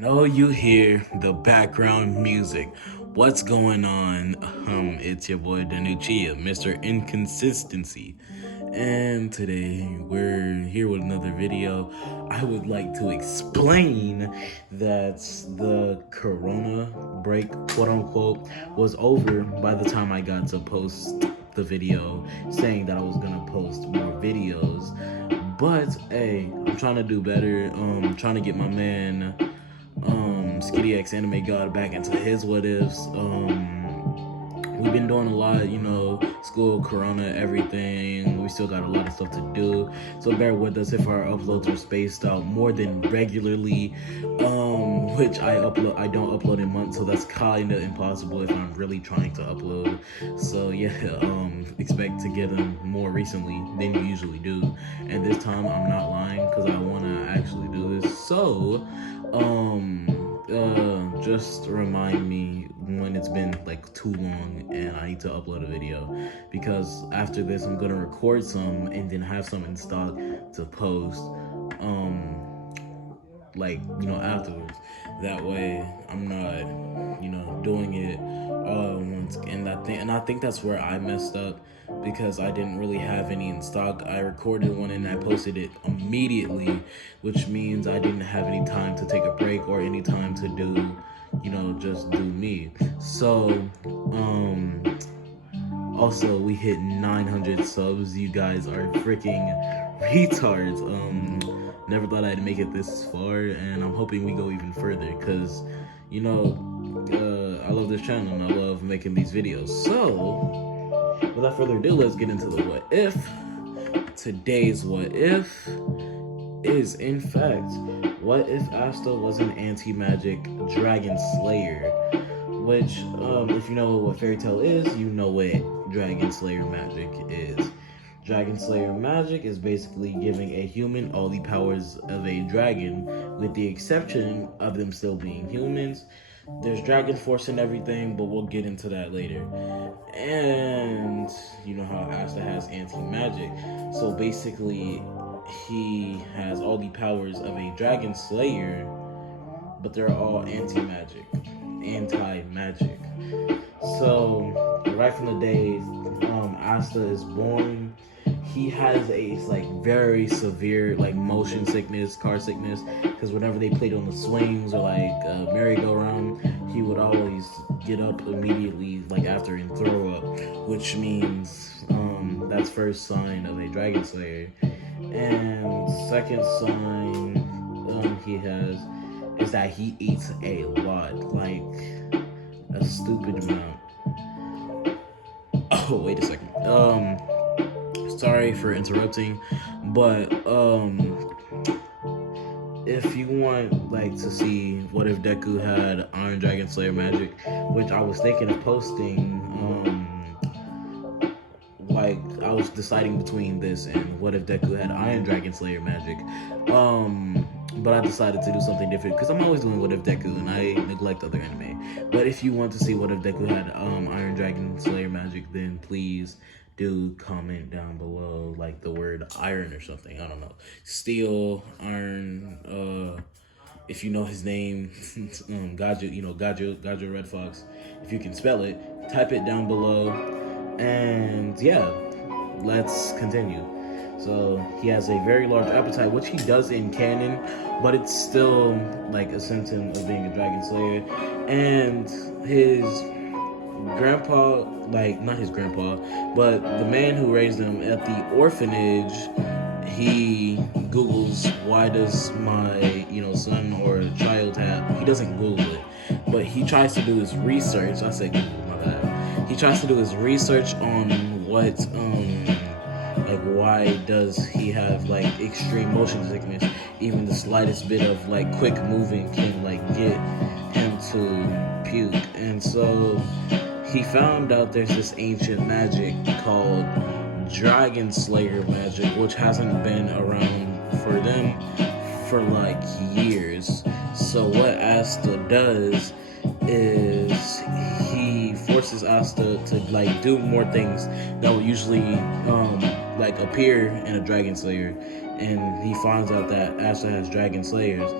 know you hear the background music. What's going on? It's your boy Danuccia, Mr. Inconsistency. And today we're here with another video. I would like to explain that the corona break, quote unquote, was over by the time I got to post the video saying that I was gonna post more videos. But hey, I'm trying to do better. Trying to get my man Skitty X Anime God back into his what ifs. We've been doing a lot, school, corona, everything. We still got a lot of stuff to do. So bear with us if our uploads are spaced out more than regularly. Which I don't upload in months, so that's kinda impossible if I'm really trying to upload. So yeah, expect to get them more recently than you usually do. And this time I'm not lying because I wanna actually do this. So just remind me when it's been like too long and I need to upload a video, because after this I'm gonna record some and then have some in stock to post afterwards. That way I'm not doing it all at once. And I think that's where I messed up, because I didn't really have any in stock. I recorded one and I posted it immediately, which means I didn't have any time to take a break or any time to do, just do me. So, also we hit 900 subs. You guys are freaking retards. Never thought I'd make it this far, and I'm hoping we go even further, because, I love this channel and I love making these videos. So, without further ado, let's get into the what if. Today's what if is, in fact, what if Asta was an anti-magic dragon slayer? Which, if you know what fairy tale is, you know what dragon slayer magic is. Dragon slayer magic is basically giving a human all the powers of a dragon, with the exception of them still being humans. There's dragon force and everything, but we'll get into that later. And you know how Asta has anti-magic. So basically, he has all the powers of a dragon slayer, but they're all anti-magic. So right from the day Asta is born, he has a very severe motion sickness, car sickness, because whenever they played on the swings or merry-go-round, he would always get up immediately after and throw up, which means that's first sign of a dragon slayer. And second sign he has is that he eats a lot, a stupid amount. Oh, wait a second. Sorry for interrupting, but if you want to see what if Deku had Iron Dragon Slayer magic, which I was thinking of posting, I was deciding between this and what if Deku had Iron Dragon Slayer magic, but I decided to do something different because I'm always doing what if Deku and I neglect other anime. But if you want to see what if Deku had Iron Dragon Slayer magic, then please do comment down below the word iron or something. I don't know, steel, iron, if you know his name, Gajo Red Fox, if you can spell it, type it down below. And yeah, let's continue. So he has a very large appetite, which he does in canon, but it's still a symptom of being a dragon slayer. And his grandpa, not his grandpa, but the man who raised him at the orphanage, he Googles, why does my son or child have, he doesn't Google it, but he tries to do his research. I said Google, my bad. He tries to do his research on what why does he have extreme motion sickness. Even the slightest bit of quick moving can get him to puke. And so he found out there's this ancient magic called Dragon Slayer magic, which hasn't been around for them for years. So what Asta does is he forces Asta to do more things that would usually appear in a Dragon Slayer, and he finds out that Asta has Dragon Slayers.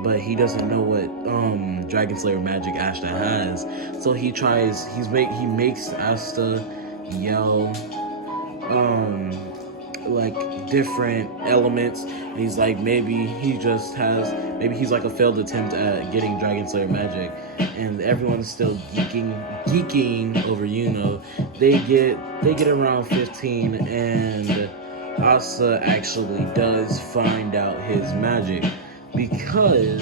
but he doesn't know what Dragon Slayer magic Asta has. So he makes Asta yell like different elements. And he's like, maybe he's like a failed attempt at getting Dragon Slayer magic, and everyone's still geeking over They get around 15, and Asta actually does find out his magic because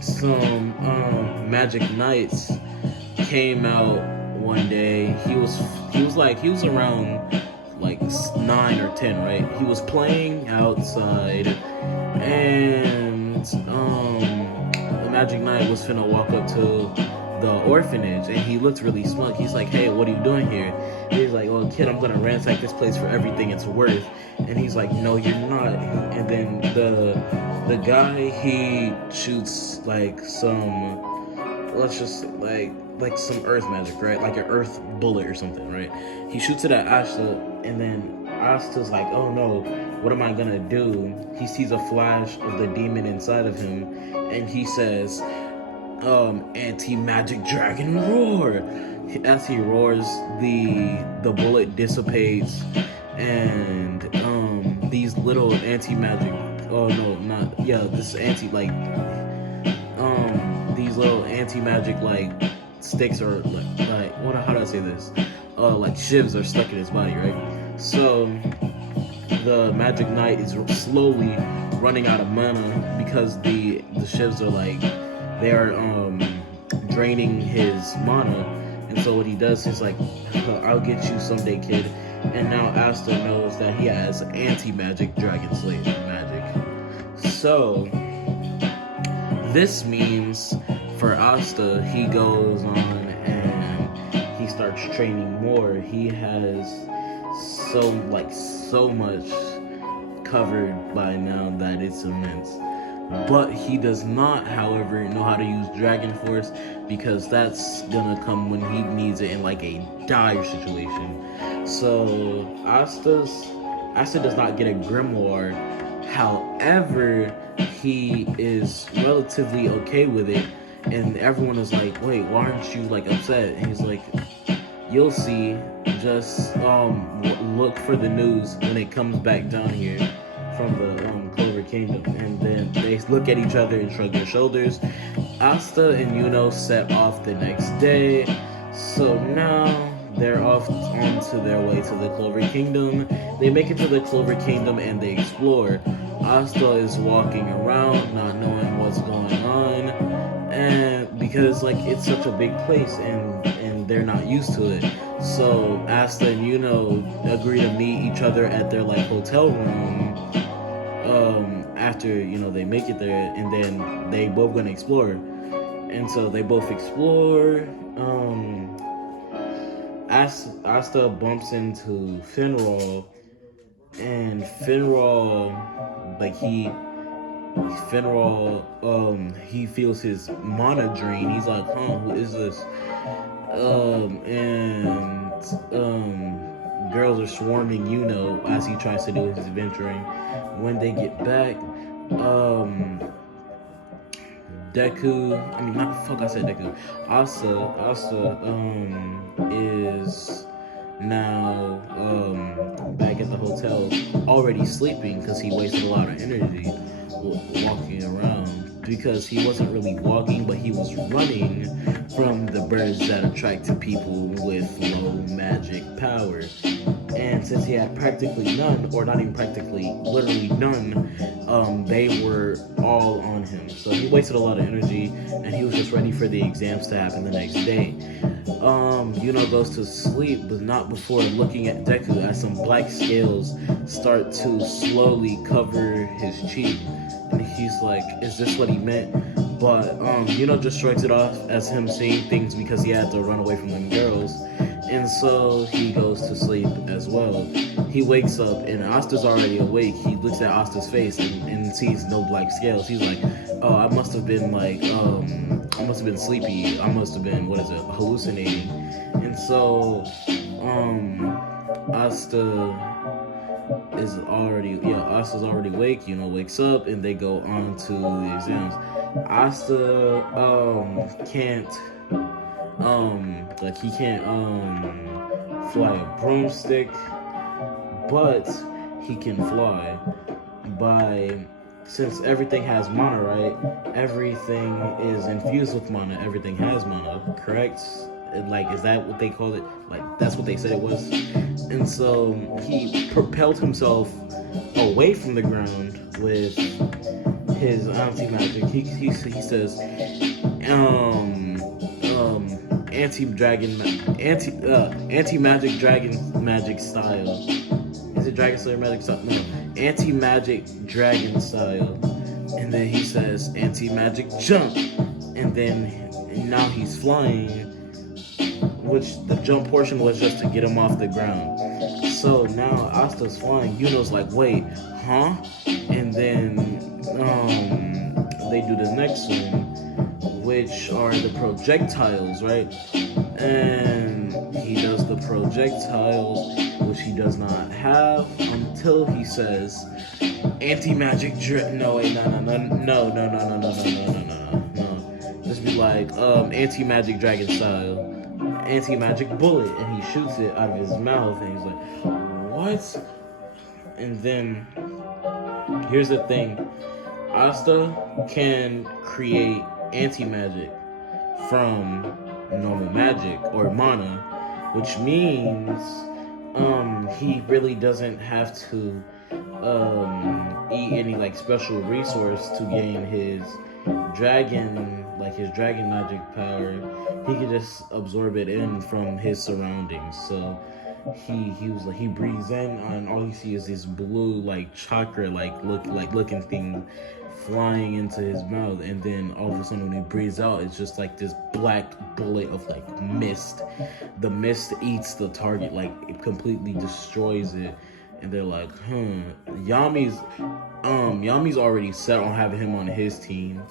some magic knights came out one day. He was around like 9 or 10, right? He was playing outside, and the magic knight was finna walk up to the orphanage, and he looked really smug. He's like, hey, what are you doing here? And he's like, well, kid, I'm gonna ransack this place for everything it's worth. And he's like, no, you're not. And then the guy, he shoots like some, let's just like some earth magic, right? Like an earth bullet or something, right? He shoots it at Asta, and then Asta's like, oh no, what am I gonna do? He sees a flash of the demon inside of him, and he says, anti-magic dragon roar. As he roars, the bullet dissipates, and these little anti-magic, these little anti-magic like sticks, or how do I say this? Like shivs are stuck in his body, right? So the magic knight is slowly running out of mana because the shivs are like, they are draining his mana. And so what he does is like, I'll get you someday, kid. And now Asta knows that he has anti-magic Dragon Slayer magic. So this means for Asta, he goes on and he starts training more. He has so much covered by now that it's immense. But he does not, however, know how to use Dragon Force, because that's gonna come when he needs it in like a dire situation. So Asta does not get a grimoire. However, he is relatively okay with it, and everyone is like, wait, why aren't you like upset? And he's like, you'll see, just look for the news when it comes back down here from the Clover Kingdom. And then they look at each other and shrug their shoulders. Asta and Yuno set off the next day. So now they're off onto their way to the Clover Kingdom. They make it to the Clover Kingdom and they explore. Asta is walking around, not knowing what's going on, and because like it's such a big place and they're not used to it. So Asta and Yuno agree to meet each other at their like hotel room after they make it there, and then they both gonna explore. And so they both explore. Asta bumps into Finral, and Finral he feels his mana drain. He's like, who is this? Girls are swarming as he tries to do his adventuring. When they get back, Asta is now back at the hotel, already sleeping because he wasted a lot of energy walking around, because he wasn't really walking, but he was running from the birds that attracted people with low magic power. And since he had practically none, or not even practically, literally none, they were all on him. So he wasted a lot of energy, and he was just ready for the exams to happen the next day. Yuno goes to sleep, but not before looking at Deku as some black scales start to slowly cover his cheek. And he's like, is this what he meant? But Yuno just shrugs it off as him seeing things because he had to run away from them girls. And so he goes to sleep as well. He wakes up and Asta's already awake. He looks at Asta's face and sees no black scales. He's like, oh, I must have been sleepy. I must have been, hallucinating. And so Asta Asta's already awake, wakes up, and they go on to the exams. Asta can't he can't fly a broomstick, but he can fly by, since everything has mana, right? Everything is infused with mana. Everything has mana, correct? Is that what they call it? That's what they said it was. And so he propelled himself away from the ground with his anti-magic. He says, anti-magic dragon magic style. Is it Dragon Slayer magic style? No, anti-magic dragon style. And then he says anti-magic jump. And now he's flying, which the jump portion was just to get him off the ground. So now Asta's flying. Yuno's like, wait, huh? And then they do the next one, which are the projectiles, right? And he does the projectiles, which he does not have until he says anti-magic no. Just be like anti-magic dragon style, anti-magic bullet, and he shoots it out of his mouth, and he's like, what? And then here's the thing, Asta can create anti-magic from normal magic or mana, which means he really doesn't have to eat any special resource to gain his dragon magic power. He could just absorb it in from his surroundings. So he breathes in, and all you see is this blue chakra looking thing flying into his mouth, and then all of a sudden when he breathes out, it's just this black bullet of mist. The mist eats the target, it completely destroys it. And they're like, Yami's already set on having him on his team.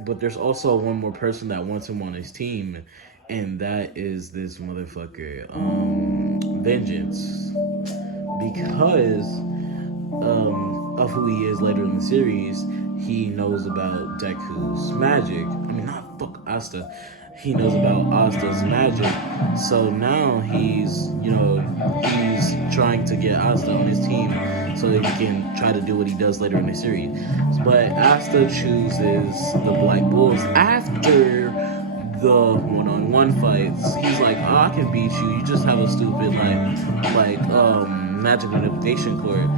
But there's also one more person that wants him on his team, and that is this motherfucker, Vengeance. Because of who he is later in the series, he knows about Deku's magic. Asta. He knows about Asta's magic. So now he's trying to get Asta on his team so that he can try to do what he does later in the series. But Asta chooses the Black Bulls after the one-on-one fights. He's like, oh, I can beat you. You just have a stupid magic manipulation cord.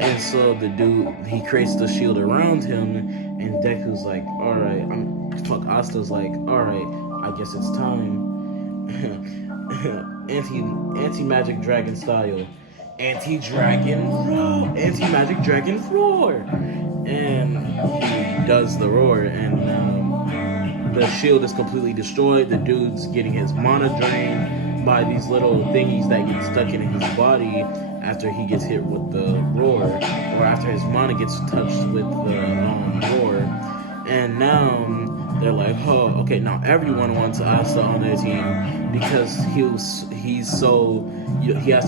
And so the dude, he creates the shield around him, and Deku's like, all right, Asta's like, all right, I guess it's time. Anti-magic dragon style. Anti-magic dragon roar. And he does the roar, and the shield is completely destroyed. The dude's getting his mana drained by these little thingies that get stuck in his body after he gets hit with the roar, or after his mana gets touched with the roar. And now they're like, oh, okay, now everyone wants Asta on their team because he has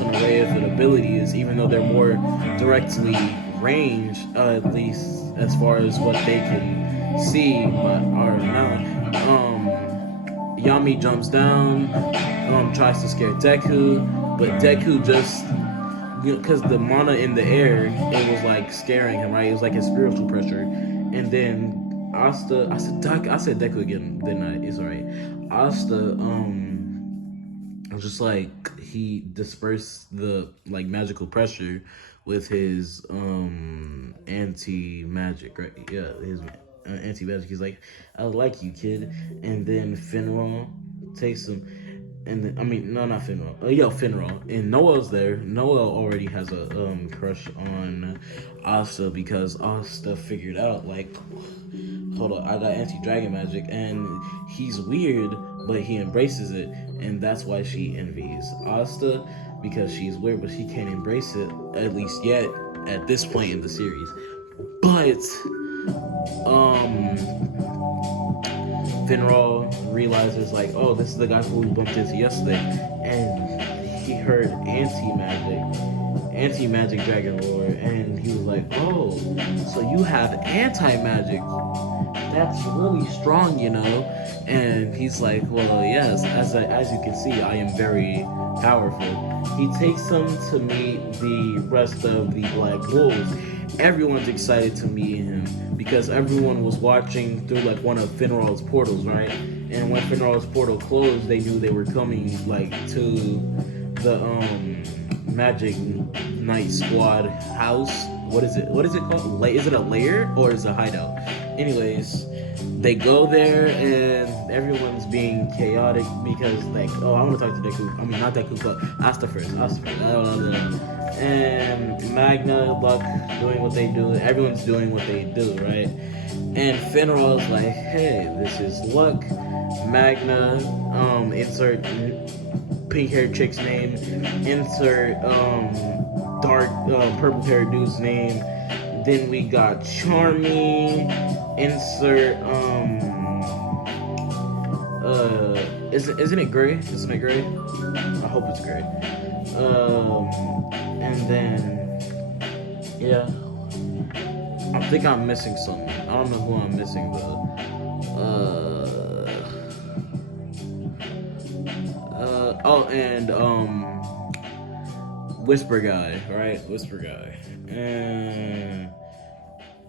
an array of abilities, even though they're more directly ranged, at least as far as what they can see. But Yami jumps down, tries to scare Deku, but Deku just, because the mana in the air, it was scaring him, right? It was his spiritual pressure. And then Asta, I said Deku again, didn't I? It's alright. Asta, just he dispersed the magical pressure with his anti-magic, right? Yeah, his anti-magic. He's like, I like you, kid. And then Finral takes him, and then not Finral. Finral. And Noel's there. Noel already has a crush on Asta because Asta figured out hold on, I got anti-dragon magic, and he's weird, but he embraces it, and that's why she envies Asta, because she's weird, but she can't embrace it, at least yet, at this point in the series. But Finral realizes oh, this is the guy who we bumped into yesterday, and he heard anti-magic, anti-magic Dragon Lord, and he was like, "Oh, so you have anti-magic? That's really strong, you know." And he's like, "Well, yes, as you can see, I am very powerful." He takes him to meet the rest of the Black Wolves. Everyone's excited to meet him because everyone was watching through like one of Finral's portals, right? And when Finral's portal closed, they knew they were coming like to the Magic Knight Squad house. What is it? What is it called? Is it a lair or is it a hideout? Anyways, they go there and everyone's being chaotic because like, oh, I want to talk to Deku. I mean, not Deku, but Asta first. And Magna, Luck doing what they do. Everyone's doing what they do, right? And Finral's like, hey, this is Luck. Magna, insert pink-haired chick's name. Insert dark purple-haired dude's name. Then we got Charmy. Insert isn't it gray? Isn't it gray? I hope it's gray. And then yeah, I think I'm missing something. I don't know who I'm missing though. Oh, and Whisper guy, right? Whisper guy,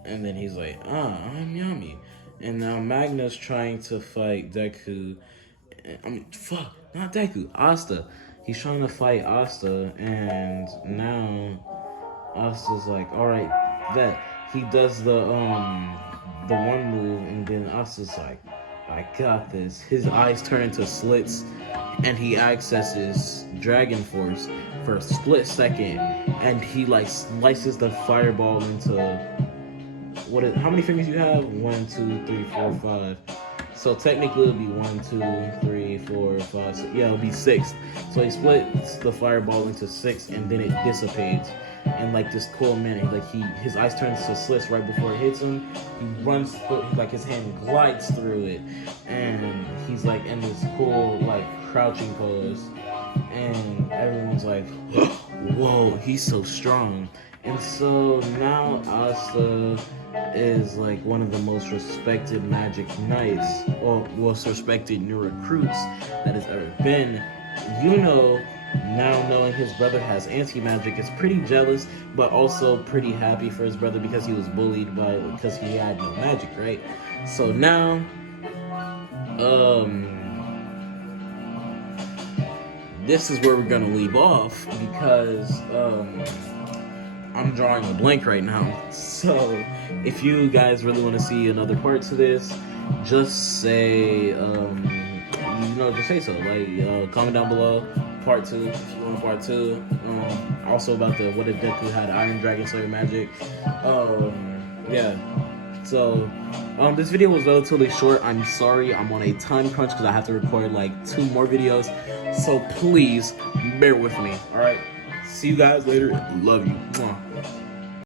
and then he's like, I'm Yummy. And now Magna's trying to fight Deku. Not Deku, Asta. He's trying to fight Asta, and now Asta's like, alright, that. He does the one move, and then Asta's like, I got this. His eyes turn into slits, and he accesses Dragon Force for a split second, and he like slices the fireball into how many fingers you have? 1, 2, 3, 4, 5. So technically it'll be 1, 2, 3, 4, 5, 6. Yeah, it'll be 6. So he splits the fireball into 6, and then it dissipates. And like this cool man, like his eyes turn to slits right before it hits him. He runs through, like his hand glides through it, and he's like in this cool like crouching pose. And everyone's like, whoa, he's so strong. And so now Asta is like one of the most respected Magic Knights, or most respected new recruits that has ever been. Now knowing his brother has anti-magic, is pretty jealous, but also pretty happy for his brother because he was bullied because he had no magic, right? So now, this is where we're gonna leave off because I'm drawing a blank right now. So if you guys really want to see another part to this, just say just say so. Like comment down below part 2 if you want a part 2. Also about the what if Deku had Iron Dragon Slayer magic. Yeah. So this video was relatively short. I'm sorry, I'm on a time crunch because I have to record like 2 more videos. So please bear with me. Alright. See you guys later. Love you. Mwah.